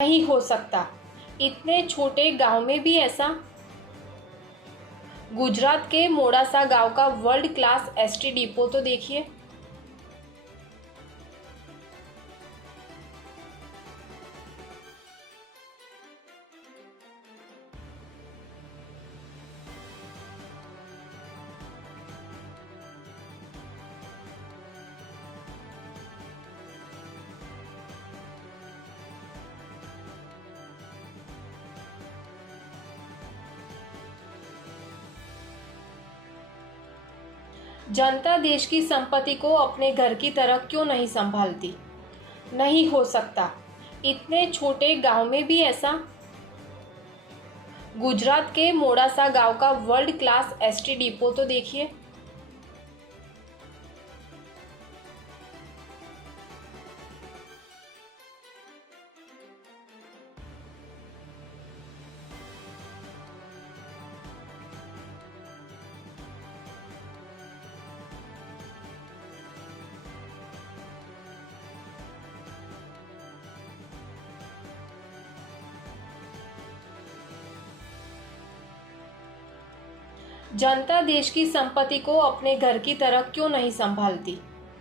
नहीं हो सकता, इतने छोटे गांव में भी ऐसा। गुजरात के मोड़ासा गांव का वर्ल्ड क्लास एसटी डिपो तो देखिए। जनता देश की संपत्ति को अपने घर की तरह क्यों नहीं संभालती? नहीं हो सकता, इतने छोटे गांव में भी ऐसा। गुजरात के मोड़ासा गांव का वर्ल्ड क्लास एसटी डिपो तो देखिए। जनता देश की संपत्ति को अपने घर की तरह क्यों नहीं संभालती?